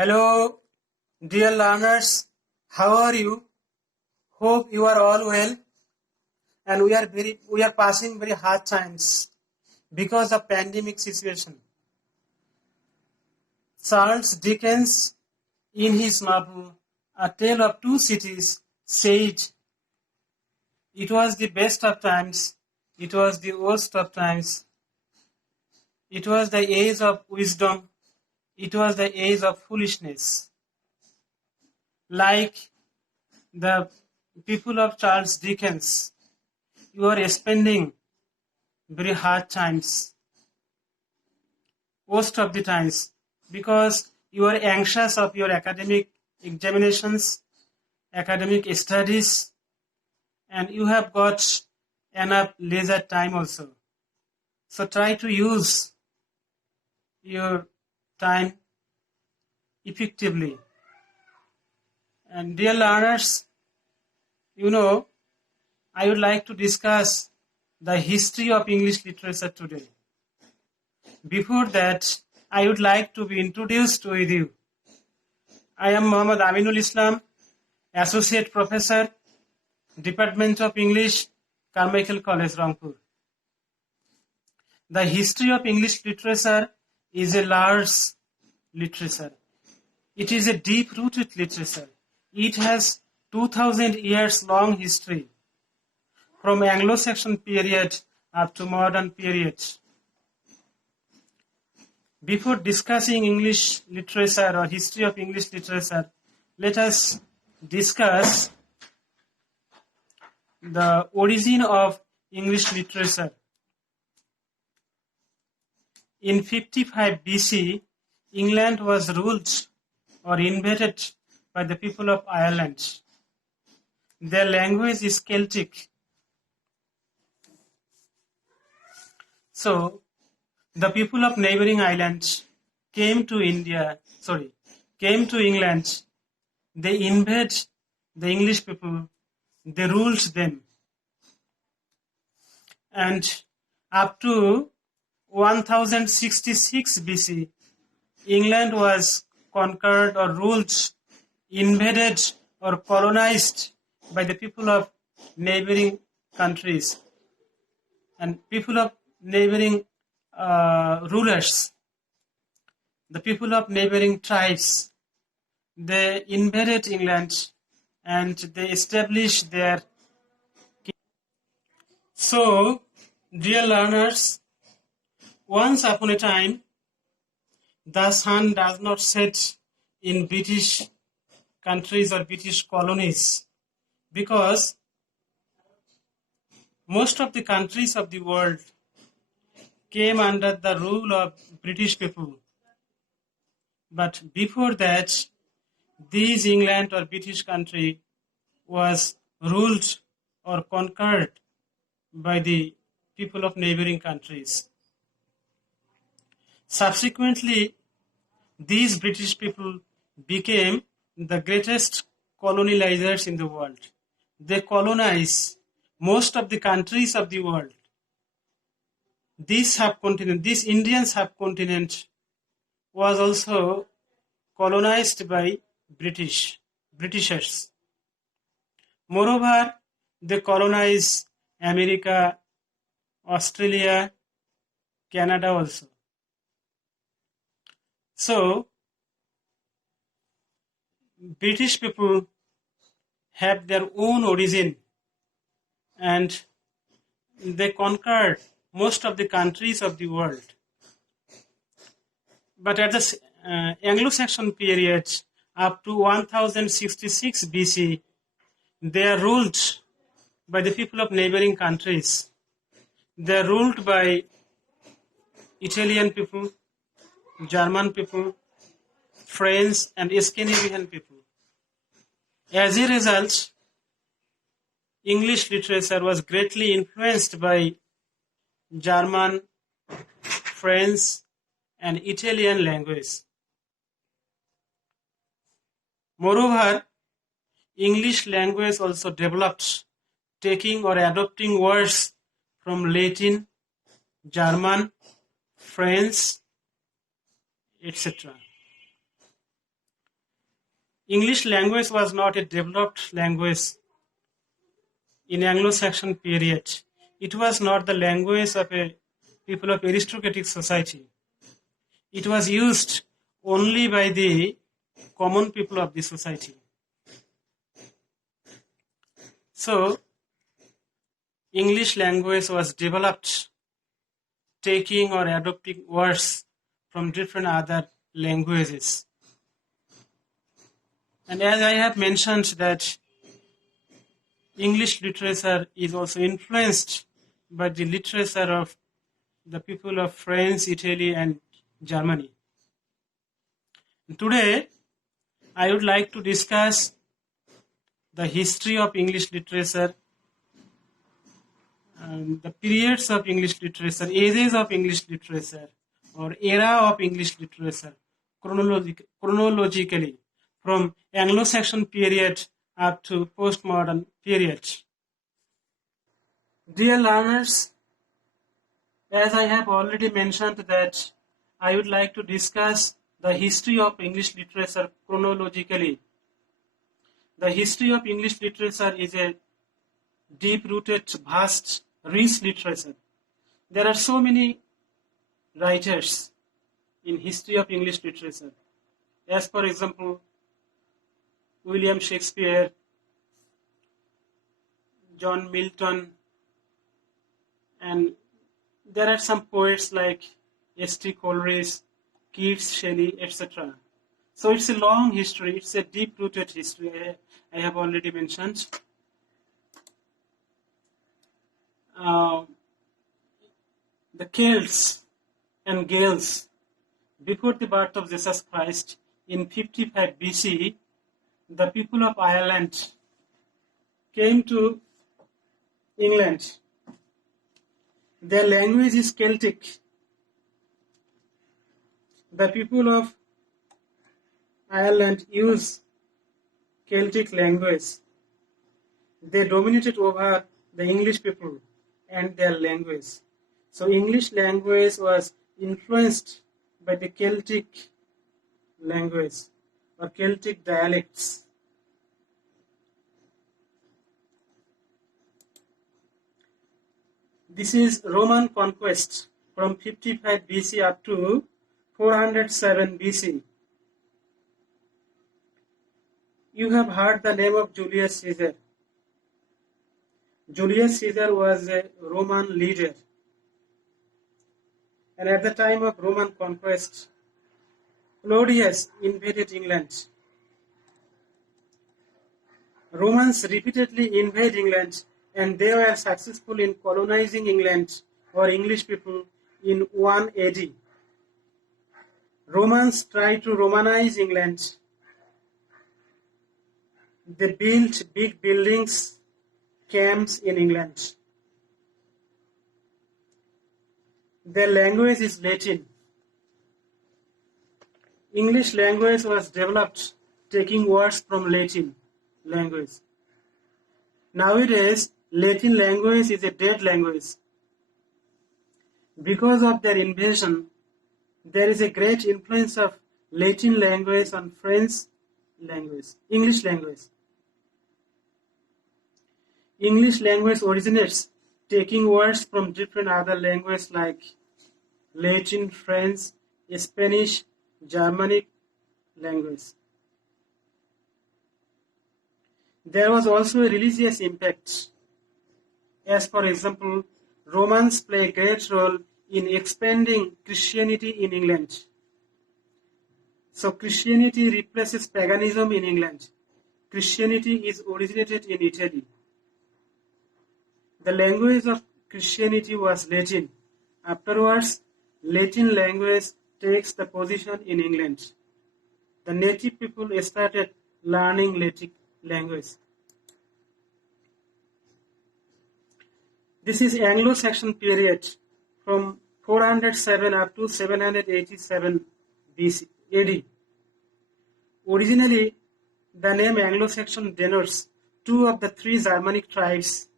Hello, dear learners. How are you? Hope you are all well. And we are passing very hard times because of pandemic situation. Charles Dickens, in his novel A Tale of Two Cities, said, "It was the best of times. It was the worst of times. It was the age of wisdom. It was the age of foolishness." Like the people of Charles Dickens, you are spending very hard times, most of the times, because you are anxious of your academic examinations, academic studies, and you have got enough leisure time also. So try to use your time effectively. And dear learners, I would like to discuss the history of English literature today. Before that, I would like to be introduced with you. I am Muhammad Aminul Islam, Associate Professor, Department of English, Carmichael College, Rangpur. The history of English literature is a large literature. It is a deep-rooted literature. It has 2000 years long history, from Anglo-Saxon period up to modern period. Before discussing English literature or history of English literature, let us discuss the origin of English literature. In 55 BC, England was ruled or invaded by the people of Ireland. Their language is Celtic. So, the people of neighboring islands came to England. They invaded the English people. They ruled them. And up to 1066 BC, England was conquered or ruled, invaded or colonized by the people of neighboring countries and people of neighboring rulers, the people of neighboring tribes. They invaded England and they established their kingdom. So, dear learners, once upon a time, the sun does not set in British countries or British colonies, because most of the countries of the world came under the rule of British people. But before that, this England or British country was ruled or conquered by the people of neighboring countries. Subsequently, these British people became the greatest colonizers in the world. They colonized most of the countries of the world. This Indian subcontinent was also colonized by Britishers. Moreover, they colonized America, Australia, Canada also. So, British people have their own origin and they conquered most of the countries of the world. But at the Anglo-Saxon period, up to 1066 BC, they are ruled by the people of neighboring countries. They are ruled by Italian people, German people, French and Scandinavian people. As a result, English literature was greatly influenced by German, French and Italian language. Moreover, English language also developed, taking or adopting words from Latin, German, French, etc. English language was not a developed language in Anglo-Saxon period. It was not the language of a people of aristocratic society. It was used only by the common people of the society. So, English language was developed taking or adopting words from different other languages. And as I have mentioned that English literature is also influenced by the literature of the people of France, Italy, and Germany. And today, I would like to discuss the history of English literature, the periods of English literature, ages of English literature, or era of English literature, chronologically, from Anglo-Saxon period up to postmodern period. Dear learners, as I have already mentioned that I would like to discuss the history of English literature chronologically. The history of English literature is a deep-rooted, vast, rich literature. There are so many writers in history of English literature. As for example, William Shakespeare, John Milton, and there are some poets like S.T. Coleridge, Keats, Shelley, etc. So it's a long history, it's a deep-rooted history, I have already mentioned. The Celts and Gales, before the birth of Jesus Christ, in 55 BC, the people of Ireland came to England. Their language is Celtic. The people of Ireland use Celtic language. They dominated over the English people and their language. So English language was influenced by the Celtic language or Celtic dialects. This is Roman conquest from 55 BC up to 407 BC. You have heard the name of Julius Caesar. Julius Caesar was a Roman leader. And at the time of Roman conquest, Claudius invaded England. Romans repeatedly invade England, and they were successful in colonizing England or English people in 1 AD. Romans tried to Romanize England. They built big buildings, camps in England. Their language is Latin. English language was developed taking words from Latin language. Nowadays, Latin language is a dead language. Because of their invasion, there is a great influence of Latin language on French language, English language. English language originates taking words from different other languages like Latin, French, Spanish, Germanic language. There was also a religious impact. As for example, Romans play a great role in expanding Christianity in England. So Christianity replaces paganism in England. Christianity is originated in Italy. The language of Christianity was Latin. Afterwards, Latin language takes the position in England. The native people started learning Latin language. This is Anglo-Saxon period from 407 up to 787 BC AD. Originally, the name Anglo-Saxon denotes two of the three Germanic tribes,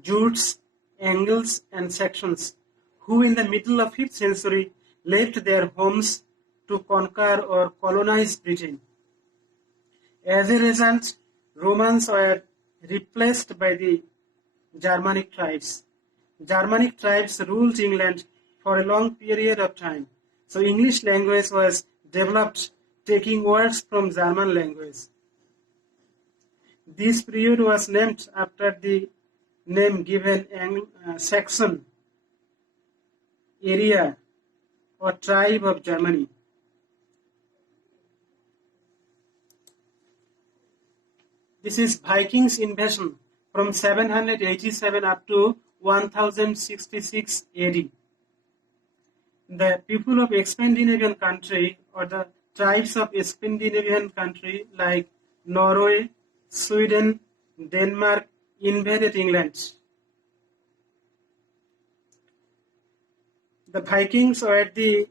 Jutes, Angles, and Saxons, who in the middle of 5th century left their homes to conquer or colonize Britain. As a result, Romans were replaced by the Germanic tribes. Germanic tribes ruled England for a long period of time. So English language was developed taking words from German language. This period was named after the name given Saxon area or tribe of Germany. This is Vikings invasion from 787 up to 1066 AD. The people of Scandinavian country or the tribes of Scandinavian country like Norway, Sweden, Denmark invaded England. The Vikings were the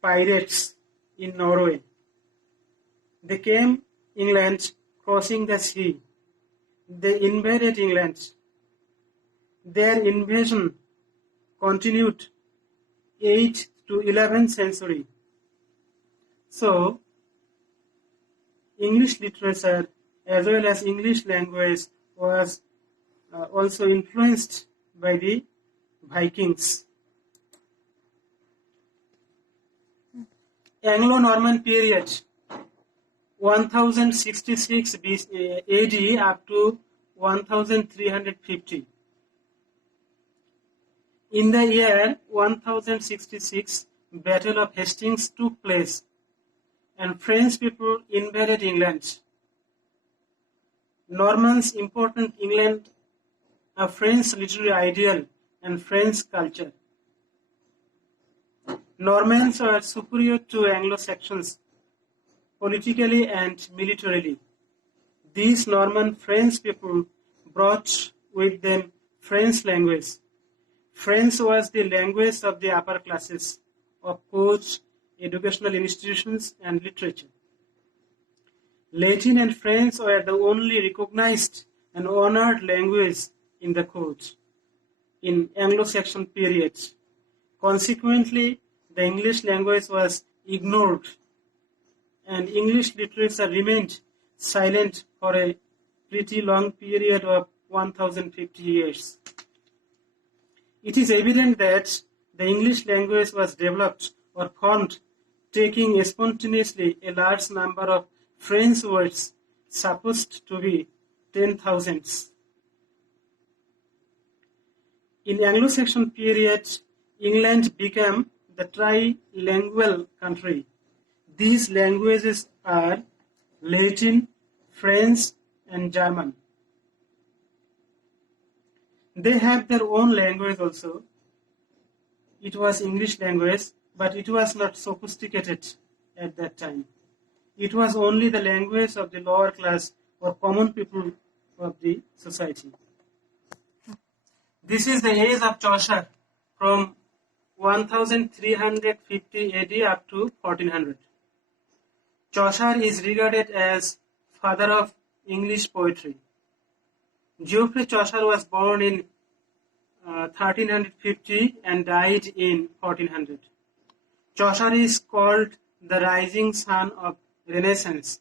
pirates in Norway. They came England crossing the sea. They invaded England. Their invasion continued 8th to 11th century. So, English literature as well as English language was also influenced by the Vikings. Anglo-Norman period 1066 AD up to 1350. In the year 1066, Battle of Hastings took place and French people invaded England. Normans imported England a French literary ideal and French culture. Normans were superior to Anglo-Saxons politically and militarily. These Norman French people brought with them French language. French was the language of the upper classes, of courts, educational institutions, and literature. Latin and French were the only recognized and honored language in the court in Anglo-Saxon periods. Consequently, the English language was ignored and English literature remained silent for a pretty long period of 1050 years. It is evident that the English language was developed or formed taking spontaneously a large number of French words supposed to be 10,000s. In Anglo-Saxon period, England became the trilingual country. These languages are Latin, French, and German. They have their own language also. It was English language, but it was not sophisticated at that time. It was only the language of the lower class or common people of the society. This is the age of Chaucer from 1350 AD up to 1400. Chaucer is regarded as father of English poetry. Geoffrey Chaucer was born in 1350 and died in 1400. Chaucer is called the rising sun of Renaissance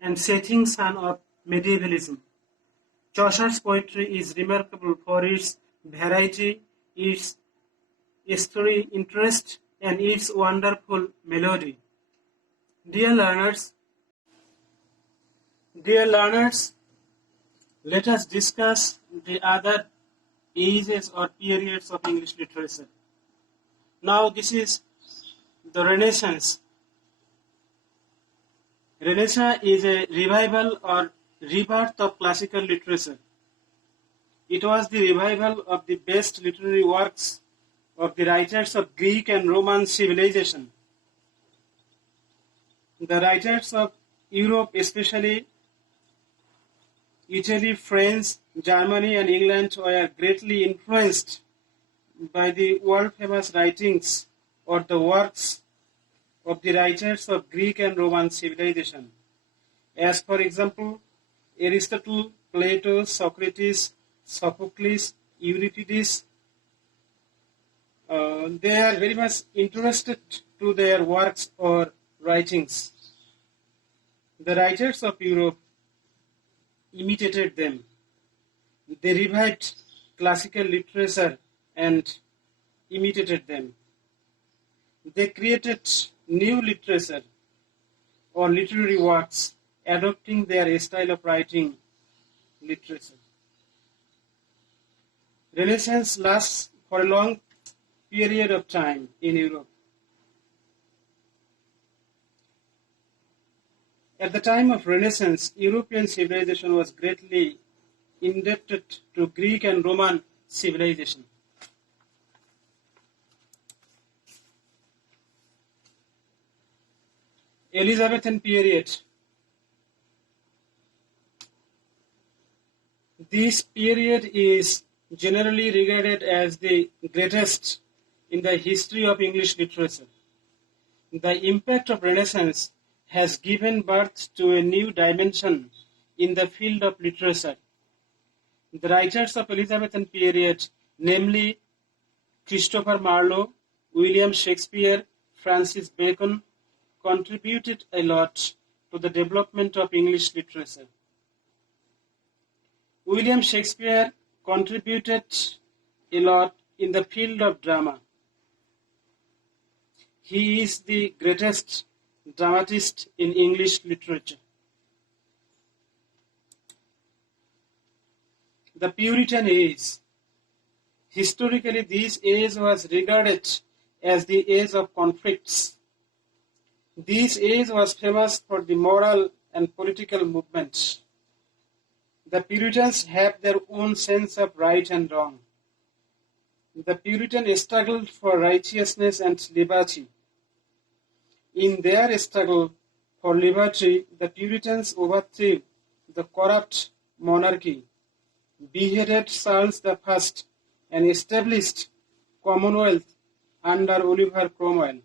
and setting sun of medievalism. Chaucer's poetry is remarkable for its variety, its story interest, and its wonderful melody. Dear learners, let us discuss the other ages or periods of English literature. Now this is the Renaissance. Renaissance is a revival or rebirth of classical literature. It was the revival of the best literary works of the writers of Greek and Roman civilization. The writers of Europe, especially Italy, France, Germany, and England, were greatly influenced by the world-famous writings or the works of the writers of Greek and Roman civilization. As for example, Aristotle, Plato, Socrates, Sophocles, Euripides, they are very much interested to their works or writings. The writers of Europe imitated them. They revived classical literature and imitated them. They created new literature or literary works, adopting their style of writing literature. Renaissance lasts for a long period of time in Europe. At the time of Renaissance, European civilization was greatly indebted to Greek and Roman civilization. Elizabethan period. This period is generally regarded as the greatest in the history of English literature. The impact of Renaissance has given birth to a new dimension in the field of literature. The writers of Elizabethan period, namely Christopher Marlowe, William Shakespeare, Francis Bacon, contributed a lot to the development of English literature. William Shakespeare contributed a lot in the field of drama. He is the greatest dramatist in English literature. The Puritan age. Historically, this age was regarded as the age of conflicts. This age was famous for the moral and political movements. The Puritans have their own sense of right and wrong. The Puritans struggled for righteousness and liberty. In their struggle for liberty, the Puritans overthrew the corrupt monarchy, beheaded Charles I, and established Commonwealth under Oliver Cromwell.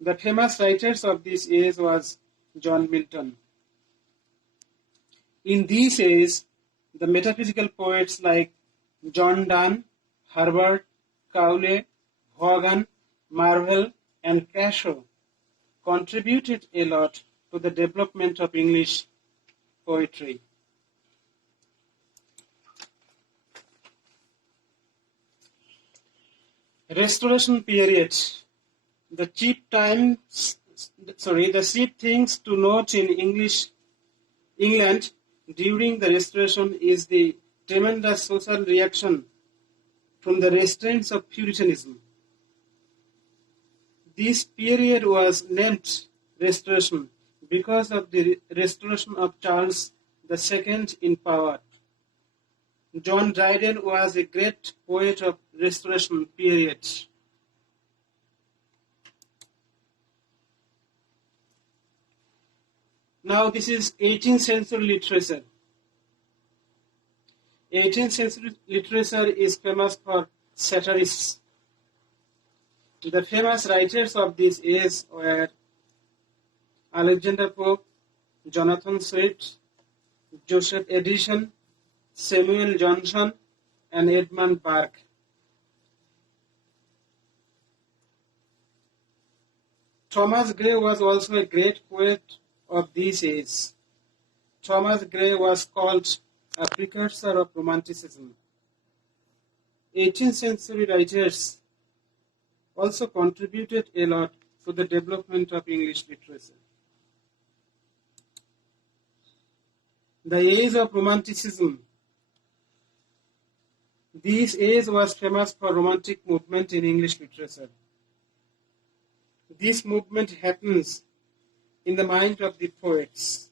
The famous writers of this age was John Milton. In this age, the metaphysical poets like John Donne, Herbert, Cowley, Vaughan, Marvell, and Cashow contributed a lot to the development of English poetry. Restoration period. The chief things to note in England during the Restoration is the tremendous social reaction from the restraints of Puritanism. This period was named Restoration because of the restoration of Charles II in power. John Dryden was a great poet of Restoration period. Now this is 18th century literature. 18th century literature is famous for satirists. The famous writers of this age were Alexander Pope, Jonathan Swift, Joseph Addison, Samuel Johnson, and Edmund Burke. Thomas Gray was also a great poet of this age. Thomas Gray was called a precursor of Romanticism. 18th century writers also contributed a lot to the development of English literature. The age of Romanticism. This age was famous for Romantic movement in English literature. This movement happens in the mind of the poets.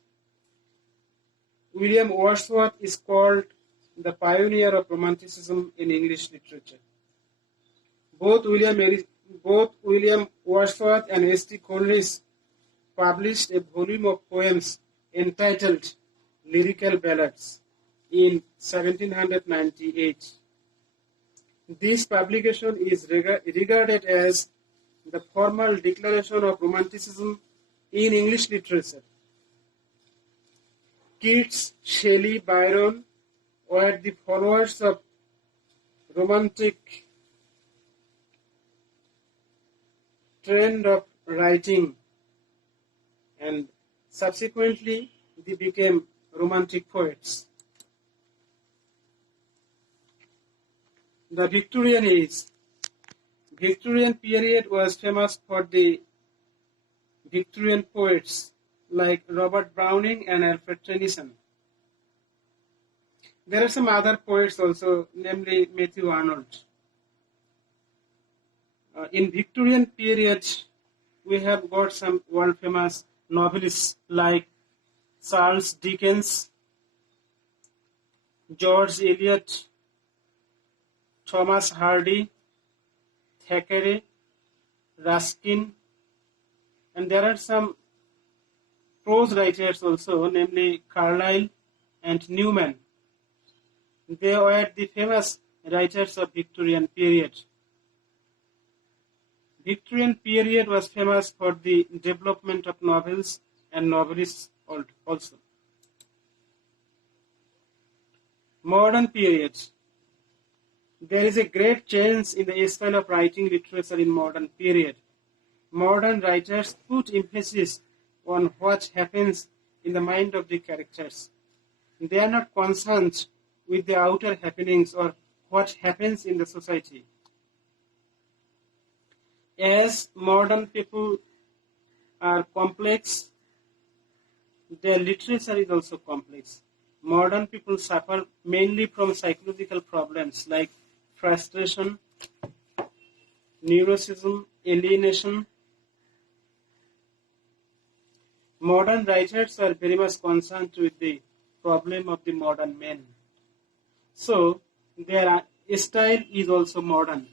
William Wordsworth is called the pioneer of Romanticism in English literature. Both William Wordsworth and S.T. Coleridge published a volume of poems entitled Lyrical Ballads in 1798. This publication is regarded as the formal declaration of Romanticism in English literature. Keats, Shelley, Byron were the followers of Romantic trend of writing, and Subsequently, they became romantic poets. The Victorian age. Victorian period was famous for the Victorian poets like Robert Browning and Alfred Tennyson. There are some other poets also, namely Matthew Arnold. In Victorian period, we have got some world-famous novelists like Charles Dickens, George Eliot, Thomas Hardy, Thackeray, Ruskin, and there are some prose writers also, namely Carlyle and Newman. They were the famous writers of Victorian period. Victorian period was famous for the development of novels and novelists also. Modern period. There is a great change in the style of writing literature in modern period. Modern writers put emphasis on what happens in the mind of the characters. They are not concerned with the outer happenings or what happens in the society. As modern people are complex, their literature is also complex. Modern people suffer mainly from psychological problems like frustration, neuroticism, alienation. Modern writers are very much concerned with the problem of the modern man. So their style is also modern.